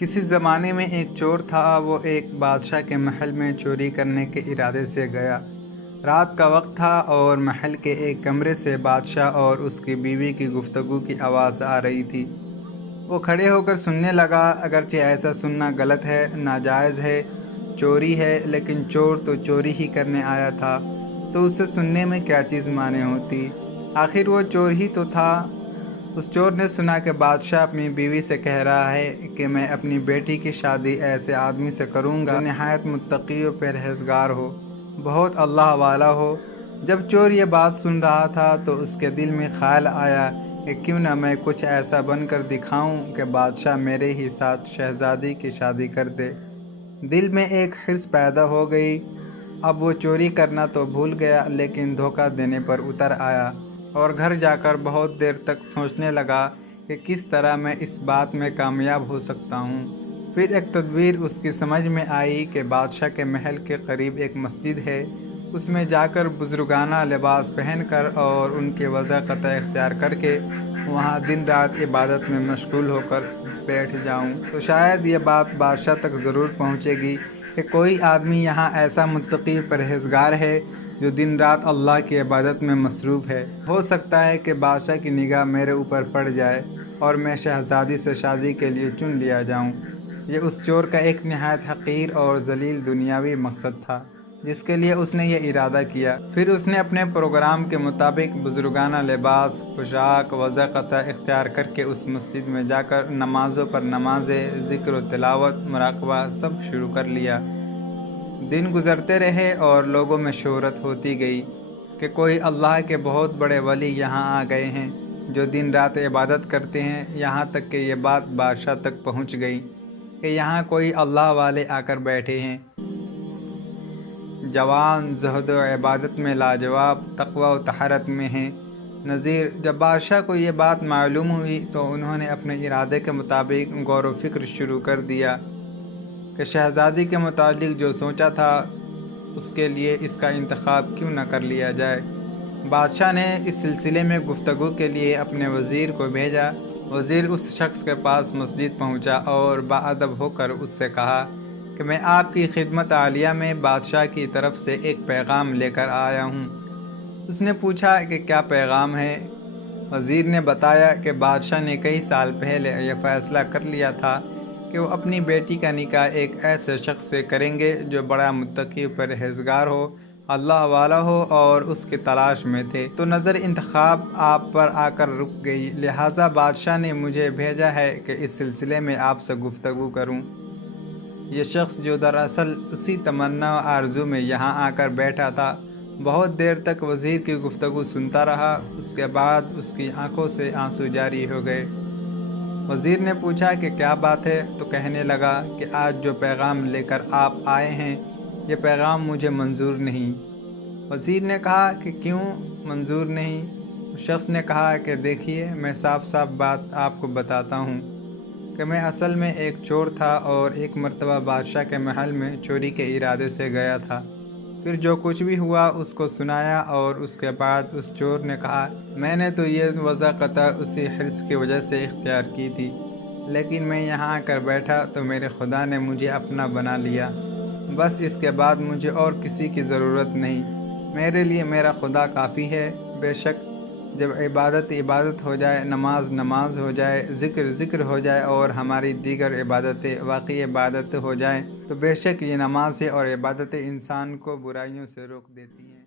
کسی زمانے میں ایک چور تھا۔ وہ ایک بادشاہ کے محل میں چوری کرنے کے ارادے سے گیا۔ رات کا وقت تھا اور محل کے ایک کمرے سے بادشاہ اور اس کی بیوی کی گفتگو کی آواز آ رہی تھی۔ وہ کھڑے ہو کر سننے لگا۔ اگرچہ ایسا سننا غلط ہے، ناجائز ہے، چوری ہے، لیکن چور تو چوری ہی کرنے آیا تھا، تو اسے سننے میں کیا چیز مانے ہوتی؟ آخر وہ چور ہی تو تھا۔ اس چور نے سنا کہ بادشاہ اپنی بیوی سے کہہ رہا ہے کہ میں اپنی بیٹی کی شادی ایسے آدمی سے کروں گا جو نہایت متقی و پرہیزگار ہو، بہت اللہ والا ہو۔ جب چور یہ بات سن رہا تھا تو اس کے دل میں خیال آیا کہ کیوں نہ میں کچھ ایسا بن کر دکھاؤں کہ بادشاہ میرے ہی ساتھ شہزادی کی شادی کر دے۔ دل میں ایک حرص پیدا ہو گئی۔ اب وہ چوری کرنا تو بھول گیا، لیکن دھوکہ دینے پر اتر آیا اور گھر جا کر بہت دیر تک سوچنے لگا کہ کس طرح میں اس بات میں کامیاب ہو سکتا ہوں۔ پھر ایک تدبیر اس کی سمجھ میں آئی کہ بادشاہ کے محل کے قریب ایک مسجد ہے، اس میں جا کر بزرگانہ لباس پہن کر اور ان کی وضاقت اختیار کر کے وہاں دن رات عبادت میں مشغول ہو کر بیٹھ جاؤں تو شاید یہ بات بادشاہ تک ضرور پہنچے گی کہ کوئی آدمی یہاں ایسا متقی پرہیزگار ہے جو دن رات اللہ کی عبادت میں مصروف ہے۔ ہو سکتا ہے کہ بادشاہ کی نگاہ میرے اوپر پڑ جائے اور میں شہزادی سے شادی کے لیے چن لیا جاؤں۔ یہ اس چور کا ایک نہایت حقیر اور ذلیل دنیاوی مقصد تھا جس کے لیے اس نے یہ ارادہ کیا۔ پھر اس نے اپنے پروگرام کے مطابق بزرگانہ لباس، پوشاک، وضاقت اختیار کر کے اس مسجد میں جا کر نمازوں پر نمازیں، ذکر و تلاوت، مراقبہ سب شروع کر لیا۔ دن گزرتے رہے اور لوگوں میں شہرت ہوتی گئی کہ کوئی اللہ کے بہت بڑے ولی یہاں آ گئے ہیں جو دن رات عبادت کرتے ہیں، یہاں تک کہ یہ بات بادشاہ تک پہنچ گئی کہ یہاں کوئی اللہ والے آ کر بیٹھے ہیں، جوان، زہد و عبادت میں لاجواب، تقوی و طہارت میں ہیں۔ نذیر جب بادشاہ کو یہ بات معلوم ہوئی تو انہوں نے اپنے ارادے کے مطابق غور و فکر شروع کر دیا کہ شہزادی کے متعلق جو سوچا تھا اس کے لیے اس کا انتخاب کیوں نہ کر لیا جائے۔ بادشاہ نے اس سلسلے میں گفتگو کے لیے اپنے وزیر کو بھیجا۔ وزیر اس شخص کے پاس مسجد پہنچا اور باادب ہو کر اس سے کہا کہ میں آپ کی خدمت عالیہ میں بادشاہ کی طرف سے ایک پیغام لے کر آیا ہوں۔ اس نے پوچھا کہ کیا پیغام ہے؟ وزیر نے بتایا کہ بادشاہ نے کئی سال پہلے یہ فیصلہ کر لیا تھا کہ وہ اپنی بیٹی کا نکاح ایک ایسے شخص سے کریں گے جو بڑا متقی پرہیزگار ہو، اللہ والا ہو، اور اس کی تلاش میں تھے، تو نظر انتخاب آپ پر آ کر رک گئی، لہٰذا بادشاہ نے مجھے بھیجا ہے کہ اس سلسلے میں آپ سے گفتگو کروں۔ یہ شخص جو دراصل اسی تمنا و آرزو میں یہاں آ کر بیٹھا تھا، بہت دیر تک وزیر کی گفتگو سنتا رہا۔ اس کے بعد اس کی آنکھوں سے آنسو جاری ہو گئے۔ وزیر نے پوچھا کہ کیا بات ہے؟ تو کہنے لگا کہ آج جو پیغام لے کر آپ آئے ہیں یہ پیغام مجھے منظور نہیں۔ وزیر نے کہا کہ کیوں منظور نہیں؟ اس شخص نے کہا کہ دیکھیے، میں صاف صاف بات آپ کو بتاتا ہوں کہ میں اصل میں ایک چور تھا اور ایک مرتبہ بادشاہ کے محل میں چوری کے ارادے سے گیا تھا۔ پھر جو کچھ بھی ہوا اس کو سنایا اور اس کے بعد اس چور نے کہا میں نے تو یہ وضاقت اسی حرص کی وجہ سے اختیار کی تھی، لیکن میں یہاں آ کر بیٹھا تو میرے خدا نے مجھے اپنا بنا لیا، بس اس کے بعد مجھے اور کسی کی ضرورت نہیں، میرے لیے میرا خدا کافی ہے۔ بے شک جب عبادت عبادت ہو جائے، نماز نماز ہو جائے، ذکر ذکر ہو جائے اور ہماری دیگر عبادتیں واقعی عبادت ہو جائیں تو بے شک یہ نمازیں اور عبادتیں انسان کو برائیوں سے روک دیتی ہیں۔